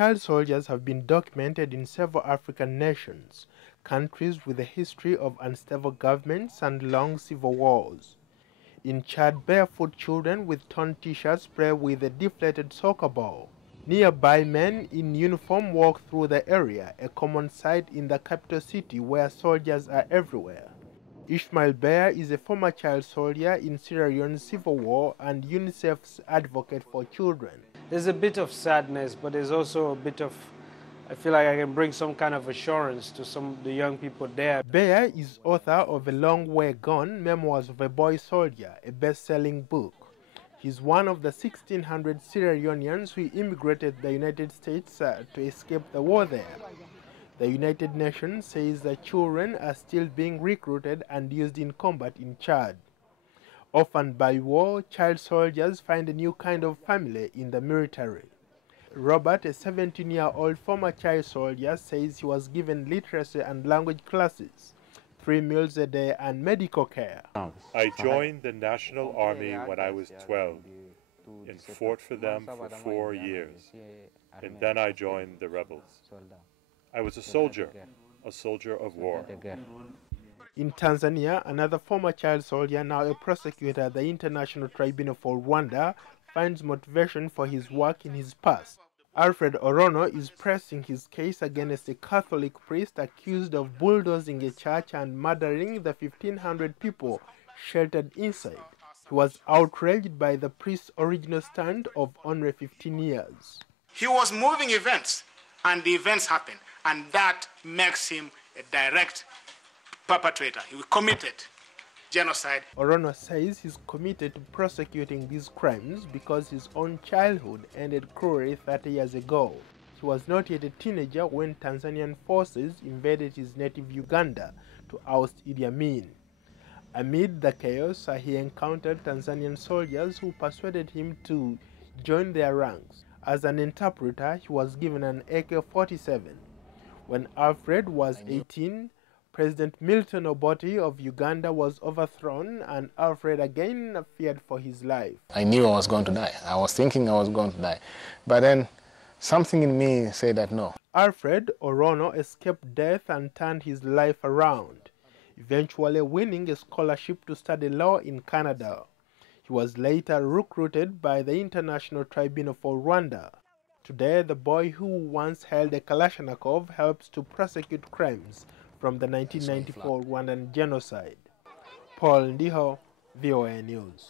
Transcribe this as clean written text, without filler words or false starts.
child soldiers have been documented in several African nations, countries with a history of unstable governments and long civil wars. In Chad, barefoot children with torn t-shirts play with a deflated soccer ball. Nearby, men in uniform walk through the area, a common sight in the capital city where soldiers are everywhere. Ishmael Bear is a former child soldier in Sierra Leone's civil war and UNICEF's advocate for children. There's a bit of sadness, but there's also a bit of, I feel like I can bring some kind of assurance to some of the young people there. Bear is author of A Long Way Gone, Memoirs of a Boy Soldier, a best-selling book. He's one of the 1,600 Sierra Leoneans who immigrated to the United States to escape the war there. The United Nations says that children are still being recruited and used in combat in Chad. Orphaned by war, child soldiers find a new kind of family in the military. Robert, a 17-year-old former child soldier, says he was given literacy and language classes, 3 meals a day, and medical care. I joined the National Army when I was 12 and fought for them for 4 years, and then I joined the rebels. I was a soldier of war. In Tanzania, another former child soldier, now a prosecutor at the International Tribunal for Rwanda, finds motivation for his work in his past. Alfred Orono is pressing his case against a Catholic priest accused of bulldozing a church and murdering the 1,500 people sheltered inside. He was outraged by the priest's original stand of only 15 years. He was moving events, and the events happened, and that makes him a direct perpetrator. He committed genocide. Orono says he's committed to prosecuting these crimes because his own childhood ended cruelly 30 years ago. He was not yet a teenager when Tanzanian forces invaded his native Uganda to oust Idi Amin. Amid the chaos, he encountered Tanzanian soldiers who persuaded him to join their ranks. As an interpreter, he was given an AK-47. When Alfred was 18, President Milton Obote of Uganda was overthrown, and Alfred again feared for his life. I knew I was going to die. I was thinking I was going to die. But then something in me said that no. Alfred Orono escaped death and turned his life around, eventually winning a scholarship to study law in Canada. He was later recruited by the International Tribunal for Rwanda. Today, the boy who once held a Kalashnikov helps to prosecute crimes from the 1994 Rwandan genocide. Paul Ndiho, VOA News.